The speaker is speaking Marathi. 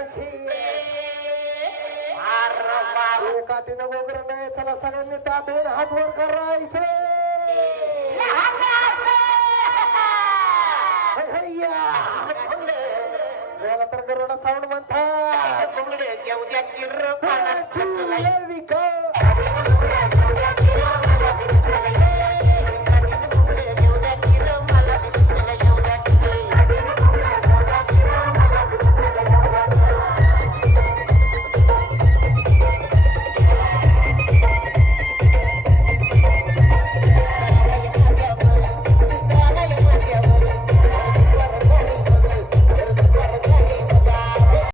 सखी काठीनं वगैरे नाही चला सगळ्यांनी टाकून हात वर करायचं याला तर गरुडा साऊंड म्हणतात विका